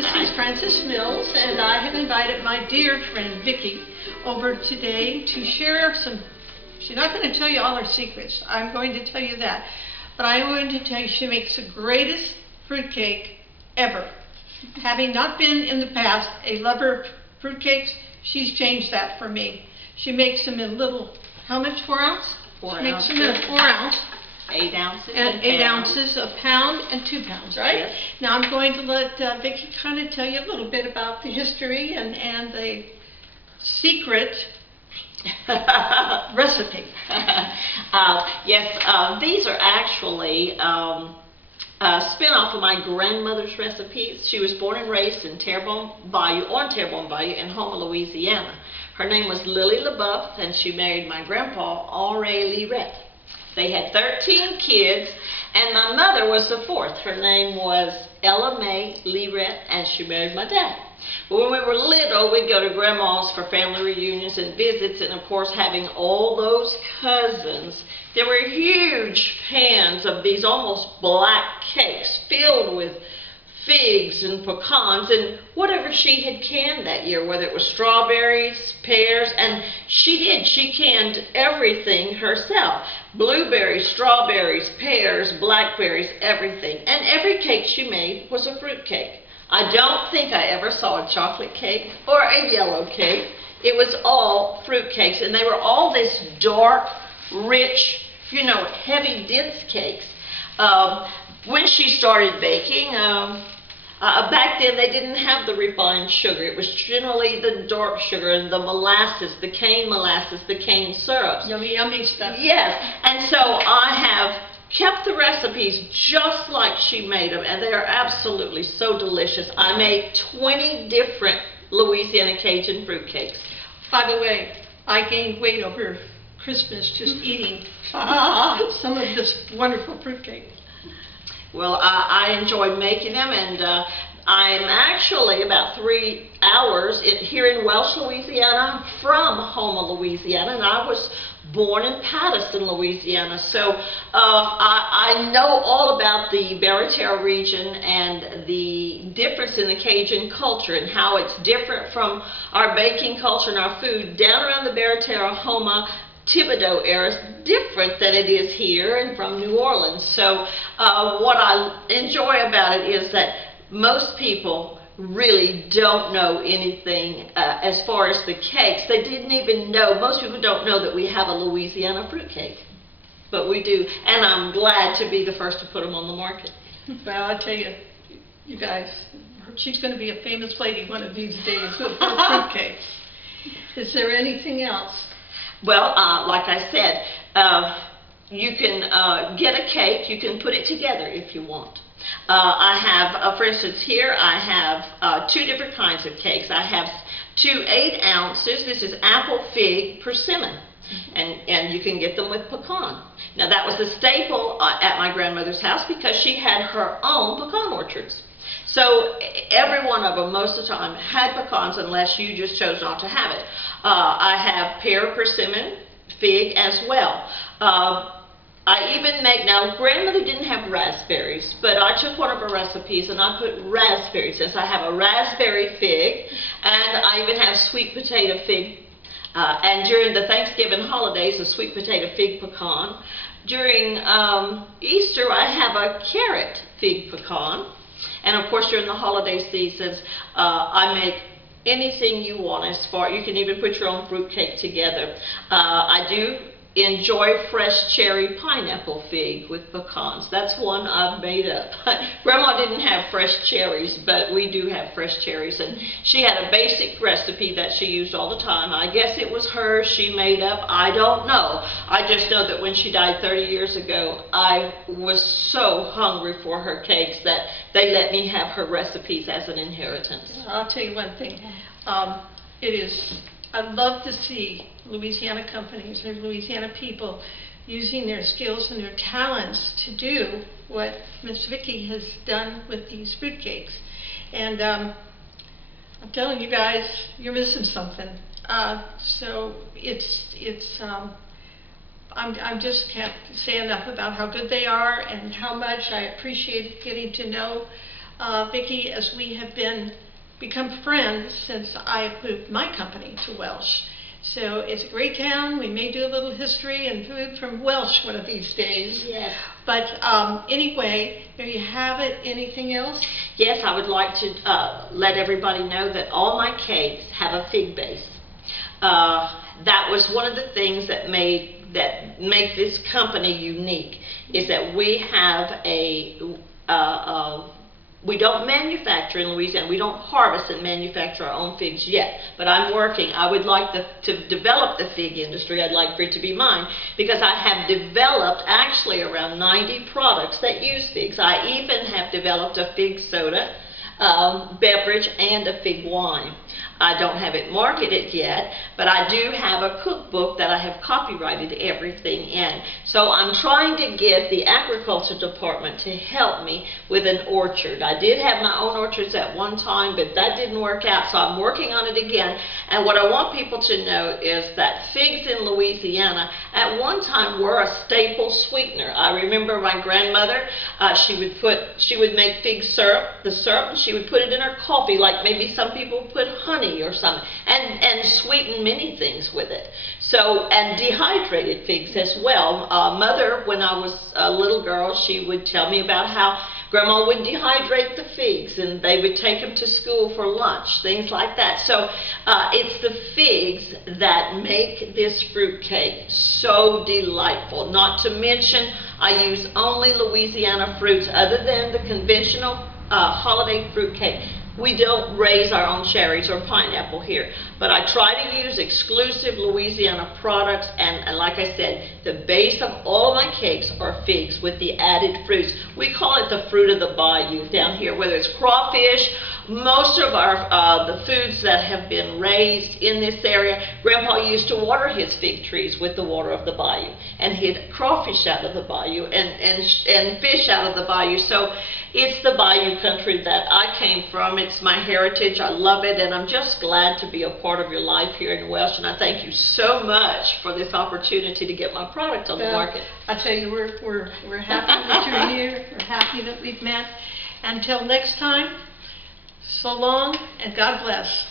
This is Frances Mills, and I have invited my dear friend Vicki over today to share some. She's not going to tell you all her secrets. I'm going to tell you that. But I'm going to tell you she makes the greatest fruitcake ever. Having not been in the past a lover of fruitcakes, she's changed that for me. She makes them in little, how much, 4 ounce? 4 she ounces. Makes them in a 4 ounce. 8 ounces. And 8 ounces, a pound and 2 pounds, right? Yes. Now I'm going to let Vicki kind of tell you a little bit about the history and the secret recipe. Yes, these are actually a spin-off of my grandmother's recipes. She was born and raised in Terrebonne Bayou, on Terrebonne Bayou in Houma, Louisiana. Her name was Lillie and she married my grandpa, Henri Lirette. They had 13 kids, and my mother was the fourth. Her name was Ella Mae Lirette, and she married my dad. When we were little, we'd go to Grandma's for family reunions and visits, and of course, having all those cousins, there were huge pans of these almost black cakes filled with figs and pecans and whatever she had canned that year, whether it was strawberries, pears, and she canned everything herself. Blueberries, strawberries, pears, blackberries, everything. And every cake she made was a fruit cake. I don't think I ever saw a chocolate cake or a yellow cake. It was all fruit cakes, and they were all this dark, rich, heavy, dense cakes. When she started baking, back then they didn't have the refined sugar. It was generally the dark sugar and the molasses, the cane molasses, the cane syrups. Yummy, yummy stuff. Yes, and so I have kept the recipes just like she made them, and they are absolutely so delicious. I made 20 different Louisiana Cajun fruitcakes. By the way, I gained weight over Christmas just eating some of this wonderful fruitcake. Well, I enjoy making them, and I'm actually about 3 hours here in Welch, Louisiana, from Houma, Louisiana, and I was born in Patterson, Louisiana, so I know all about the Barretera region and the difference in the Cajun culture and how it's different from our baking culture and our food down around the Barretera, Houma, Thibodeau area is different than it is here and from New Orleans. So what I enjoy about it is that most people really don't know anything as far as the cakes. They didn't even know, most people don't know that we have a Louisiana fruitcake. But we do, and I'm glad to be the first to put them on the market. Well, I tell you, you guys, she's going to be a famous lady one of these days with her fruitcakes. Is there anything else? Well, like I said, you can get a cake, you can put it together if you want. I have, for instance, here I have 2 different kinds of cakes. I have 2 8 ounces. This is apple, fig, persimmon, and you can get them with pecan. Now that was a staple at my grandmother's house because she had her own pecan orchards. So every one of them, most of the time, had pecans unless you just chose not to have it. I have pear, persimmon, fig as well. I even make, now grandmother didn't have raspberries, but I took one of her recipes and I put raspberries. Yes, I have a raspberry fig, and I even have sweet potato fig. And during the Thanksgiving holidays, a sweet potato fig pecan. During Easter, I have a carrot fig pecan. And of course, during the holiday seasons, I make anything you want as far, you can even put your own fruit cake together. I do enjoy fresh cherry pineapple fig with pecans. That's one I've made up. Grandma didn't have fresh cherries, but we do have fresh cherries, and she had a basic recipe that she used all the time. I guess it was hers, she made up. I don't know. I just know that when she died 30 years ago, I was so hungry for her cakes that they let me have her recipes as an inheritance. I'll tell you one thing. I love to see Louisiana companies or Louisiana people using their skills and their talents to do what Miss Vicki has done with these fruitcakes. And I'm telling you guys, you're missing something. So I'm just can't say enough about how good they are and how much I appreciate getting to know Vicki, as we have become friends since I moved my company to Welsh. So it's a great town. We may do a little history and food from Welsh one of these days. Yes. But anyway, there you have it. Anything else? Yes, I would like to let everybody know that all my cakes have a fig base. That was one of the things that make this company unique, is that we have we don't manufacture in Louisiana. We don't harvest and manufacture our own figs yet, but I'm working. I would like to develop the fig industry. I'd like for it to be mine, because I have developed actually around 90 products that use figs. I even have developed a fig soda beverage and a fig wine. I don't have it marketed yet, but I do have a cookbook that I have copyrighted everything in. So I'm trying to get the agriculture department to help me with an orchard. I did have my own orchards at one time, but that didn't work out, so I'm working on it again. And what I want people to know is that figs in Louisiana at one time were a staple sweetener. I remember my grandmother, she would make fig syrup, the syrup, and she would put it in her coffee, like maybe some people put honey or something, and sweeten many things with it. So, and dehydrated figs as well. Mother, when I was a little girl, she would tell me about how Grandma would dehydrate the figs, and they would take them to school for lunch, things like that. So it's the figs that make this fruit cake so delightful. Not to mention, I use only Louisiana fruits other than the conventional holiday fruit cake. We don't raise our own cherries or pineapple here, but I try to use exclusive Louisiana products, and like I said, the base of all of my cakes are figs with the added fruits. We call it the fruit of the bayou down here, whether it's crawfish. Most of the foods that have been raised in this area, Grandpa used to water his fig trees with the water of the bayou, and he'd crawfish out of the bayou and fish out of the bayou. So it's the bayou country that I came from. It's my heritage. I love it, and I'm just glad to be a part of your life here in Welsh, and I thank you so much for this opportunity to get my product on the market. I tell you, we're happy that you're here. We're happy that we've met. Until next time, so long, and God bless.